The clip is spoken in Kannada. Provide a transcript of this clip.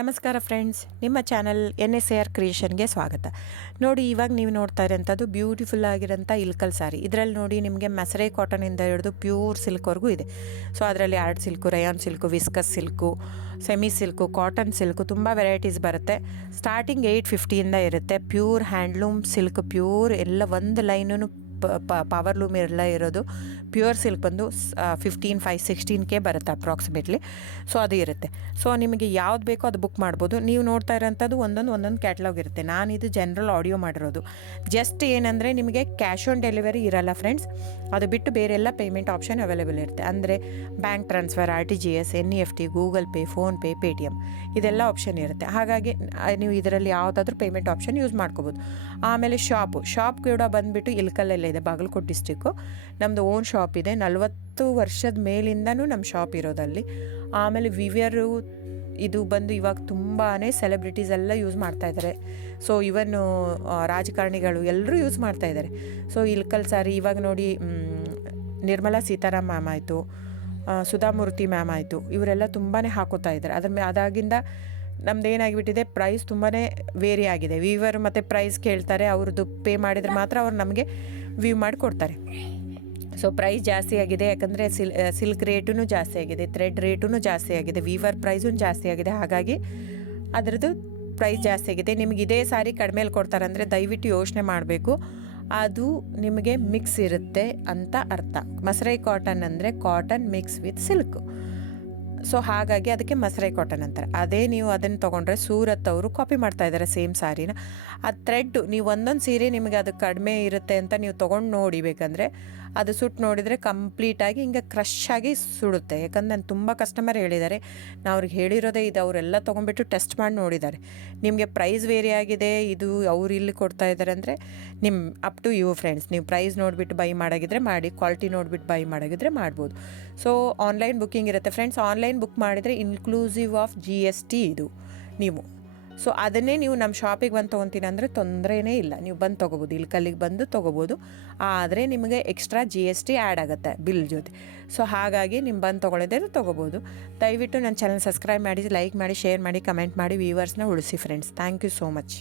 ನಮಸ್ಕಾರ ಫ್ರೆಂಡ್ಸ್, ನಿಮ್ಮ ಚಾನಲ್ NSAR ಕ್ರಿಯೇಷನ್ಗೆ ಸ್ವಾಗತ. ನೋಡಿ, ಇವಾಗ ನೀವು ನೋಡ್ತಾ ಇರೋಂಥದ್ದು ಬ್ಯೂಟಿಫುಲ್ ಆಗಿರೋಂಥ ಇಲ್ಕಲ್ ಸಾರಿ. ಇದರಲ್ಲಿ ನೋಡಿ ನಿಮಗೆ ಮಸರೆ ಕಾಟನಿಂದ ಹಿಡಿದು ಪ್ಯೂರ್ ಸಿಲ್ಕ್ವರೆಗೂ ಇದೆ. ಸೊ ಅದರಲ್ಲಿ art silk, Riyan silk, viscus silk, semi silk, cotton silk ತುಂಬ ವೆರೈಟೀಸ್ ಬರುತ್ತೆ. ಸ್ಟಾರ್ಟಿಂಗ್ 850ಇಂದ ಇರುತ್ತೆ. ಪ್ಯೂರ್ ಹ್ಯಾಂಡ್ಲೂಮ್ ಸಿಲ್ಕ್, ಪ್ಯೂರ್ ಎಲ್ಲ ಒಂದು ಲೈನು ಪವರ್ ಲೂಮ್ ಎಲ್ಲ ಇರೋದು. ಪ್ಯೂರ್ ಸಿಲ್ಕ್ ಬಂದು 15,516 ಬರುತ್ತೆ ಅಪ್ರಾಕ್ಸಿಮೇಟ್ಲಿ. ಸೊ ಅದು ಇರುತ್ತೆ. ಸೊ ನಿಮಗೆ ಯಾವ್ದು ಬೇಕೋ ಅದು ಬುಕ್ ಮಾಡ್ಬೋದು. ನೀವು ನೋಡ್ತಾ ಇರೋಂಥದ್ದು ಒಂದೊಂದು ಕ್ಯಾಟ್ಲಾಗ್ ಇರುತ್ತೆ. ನಾನಿದು ಜನರಲ್ ಆಡಿಯೋ ಮಾಡಿರೋದು. ಜಸ್ಟ್ ಏನಂದರೆ ನಿಮಗೆ ಕ್ಯಾಶ್ ಆನ್ ಡೆಲಿವರಿ ಇರಲ್ಲ ಫ್ರೆಂಡ್ಸ್. ಅದು ಬಿಟ್ಟು ಬೇರೆಲ್ಲ ಪೇಮೆಂಟ್ ಆಪ್ಷನ್ ಅವೈಲೇಬಲ್ ಇರುತ್ತೆ. ಅಂದರೆ bank transfer, RTGS, NEFT, Google pay, PhonePe, Paytm ಇದೆಲ್ಲ ಆಪ್ಷನ್ ಇರುತ್ತೆ. ಹಾಗಾಗಿ ನೀವು ಇದರಲ್ಲಿ ಯಾವುದಾದ್ರೂ ಪೇಮೆಂಟ್ ಆಪ್ಷನ್ ಯೂಸ್ ಮಾಡ್ಕೋಬೋದು. ಆಮೇಲೆ ಶಾಪ್ ಕೂಡ ಬಂದುಬಿಟ್ಟು ಇಲ್ಕಲ್ಲೇ ಇದೆ, ಬಾಗಲಕೋಟೆ ಡಿಸ್ಟಿಕ್ಕು. ನಮ್ಮದು ಓನ್ ಶಾಪ್ ಇದೆ. 40 ವರ್ಷದ ಮೇಲಿಂದನೂ ನಮ್ಮ ಶಾಪ್ ಇರೋದಲ್ಲಿ. ಆಮೇಲೆ ವಿವಿಯರು ಇದು ಬಂದು ಇವಾಗ ತುಂಬಾ ಸೆಲೆಬ್ರಿಟೀಸ್ ಎಲ್ಲ ಯೂಸ್ ಮಾಡ್ತಾಯಿದ್ದಾರೆ. ಸೊ ಇವನ್ನು ರಾಜಕಾರಣಿಗಳು ಎಲ್ಲರೂ ಯೂಸ್ ಮಾಡ್ತಾಯಿದ್ದಾರೆ. ಸೊ ಇಲ್ಕಲ್ ಸಾರಿ ಇವಾಗ ನೋಡಿ, ನಿರ್ಮಲಾ ಸೀತಾರಾಮ್ ಮ್ಯಾಮ್ ಆಯಿತು, ಸುಧಾಮೂರ್ತಿ ಮ್ಯಾಮ್ ಆಯಿತು, ಇವರೆಲ್ಲ ತುಂಬಾ ಹಾಕೋತಾ ಇದ್ದಾರೆ. ಅದಾಗಿಂದ ನಮ್ದು ಏನಾಗಿಬಿಟ್ಟಿದೆ, ಪ್ರೈಸ್ ತುಂಬಾ ವೇರಿ ಆಗಿದೆ. ವೀವರ್ ಮತ್ತು ಪ್ರೈಸ್ ಕೇಳ್ತಾರೆ, ಅವ್ರದ್ದು ಪೇ ಮಾಡಿದರೆ ಮಾತ್ರ ಅವ್ರು ನಮಗೆ ವ್ಯೂ ಮಾಡಿ ಕೊಡ್ತಾರೆ. ಸೊ ಪ್ರೈಸ್ ಜಾಸ್ತಿ ಆಗಿದೆ, ಯಾಕಂದರೆ ಸಿಲ್ಕ್ ರೇಟೂ ಜಾಸ್ತಿ ಆಗಿದೆ, ಥ್ರೆಡ್ ರೇಟೂ ಜಾಸ್ತಿ ಆಗಿದೆ, ವೀವರ್ ಪ್ರೈಸೂ ಜಾಸ್ತಿ ಆಗಿದೆ. ಹಾಗಾಗಿ ಅದರದ್ದು ಪ್ರೈಸ್ ಜಾಸ್ತಿ ಆಗಿದೆ. ನಿಮಗೆ ಇದೇ ಸಾರಿ ಕಡಿಮೆಯಲ್ಲಿ ಕೊಡ್ತಾರಂದರೆ ದಯವಿಟ್ಟು ಯೋಚನೆ ಮಾಡಬೇಕು. ಅದು ನಿಮಗೆ ಮಿಕ್ಸ್ ಇರುತ್ತೆ ಅಂತ ಅರ್ಥ. ಮಸರೈ ಕಾಟನ್ ಅಂದರೆ cotton mix with silk. So ಹಾಗಾಗಿ ಅದಕ್ಕೆ ಮಸರೈ ಕಾಟನ್ ಅಂತಾರೆ. ಅದೇ ನೀವು ಅದನ್ನು ತೊಗೊಂಡ್ರೆ ಸೂರತ್ ಅವರು ಕಾಪಿ ಮಾಡ್ತಾ ಇದ್ದಾರೆ ಸೇಮ್ ಸಾರಿನ. ಆ ಥ್ರೆಡ್ ನೀವು ಒಂದೊಂದು ಸೀರೆ ನಿಮಗೆ ಅದು ಕಡಿಮೆ ಇರುತ್ತೆ ಅಂತ ನೀವು ತೊಗೊಂಡು ನೋಡಿ, ಬೇಕಂದರೆ ಅದು ಸುಟ್ಟು ನೋಡಿದರೆ ಕಂಪ್ಲೀಟಾಗಿ ಹಿಂಗೆ ಕ್ರಶ್ ಆಗಿ ಸುಡುತ್ತೆ. ಯಾಕಂದ್ರೆ ನಾನು ತುಂಬ ಕಸ್ಟಮರ್ ಹೇಳಿದ್ದಾರೆ, ನಾವು ಅವ್ರಿಗೆ ಹೇಳಿರೋದೇ ಇದು, ಅವರೆಲ್ಲ ತೊಗೊಂಡ್ಬಿಟ್ಟು ಟೆಸ್ಟ್ ಮಾಡಿ ನೋಡಿದ್ದಾರೆ. ನಿಮಗೆ ಪ್ರೈಸ್ ವೇರಿ ಆಗಿದೆ, ಇದು ಅವ್ರು ಇಲ್ಲಿ ಕೊಡ್ತಾ ಇದ್ದಾರೆ ಅಂದರೆ ನಿಮ್ಮ ಅಪ್ ಟು ಯು ಫ್ರೆಂಡ್ಸ್. ನೀವು ಪ್ರೈಸ್ ನೋಡಿಬಿಟ್ಟು ಬೈ ಮಾಡೋಗಿದ್ರೆ ಮಾಡಿ, ಕ್ವಾಲಿಟಿ ನೋಡಿಬಿಟ್ಟು ಬೈ ಮಾಡೋಗಿದ್ರೆ ಮಾಡ್ಬೋದು. ಸೊ ಆನ್ಲೈನ್ ಬುಕ್ಕಿಂಗ್ ಇರುತ್ತೆ ಫ್ರೆಂಡ್ಸ್. ಆನ್ಲೈನ್ ಬುಕ್ ಮಾಡಿದರೆ ಇನ್ಕ್ಲೂಸಿವ್ ಆಫ್ GST ಇದು ನೀವು. ಸೊ ಅದನ್ನೇ ನೀವು ನಮ್ಮ ಶಾಪಿಗೆ ಬಂದು ತೊಗೊತೀನಿ ಅಂದರೆ ತೊಂದರೆನೇ ಇಲ್ಲ, ನೀವು ಬಂದು ತೊಗೋಬೋದು, ಇಲ್ಕಲ್ಲಿಗೆ ಬಂದು ತೊಗೋಬೋದು. ಆದರೆ ನಿಮಗೆ ಎಕ್ಸ್ಟ್ರಾ GST ಆ್ಯಡ್ ಆಗುತ್ತೆ ಬಿಲ್ ಜೊತೆ. ಸೊ ಹಾಗಾಗಿ ನೀವು ಬಂದು ತೊಗೊಳ್ಳೋದೇ ತೊಗೋಬೋದು. ದಯವಿಟ್ಟು ನನ್ನ ಚಾನಲ್ ಸಬ್ಸ್ಕ್ರೈಬ್ ಮಾಡಿ, ಲೈಕ್ ಮಾಡಿ, ಶೇರ್ ಮಾಡಿ, ಕಮೆಂಟ್ ಮಾಡಿ, ವ್ಯೂವರ್ಸ್ನ ಉಳಿಸಿ friends. Thank you so much.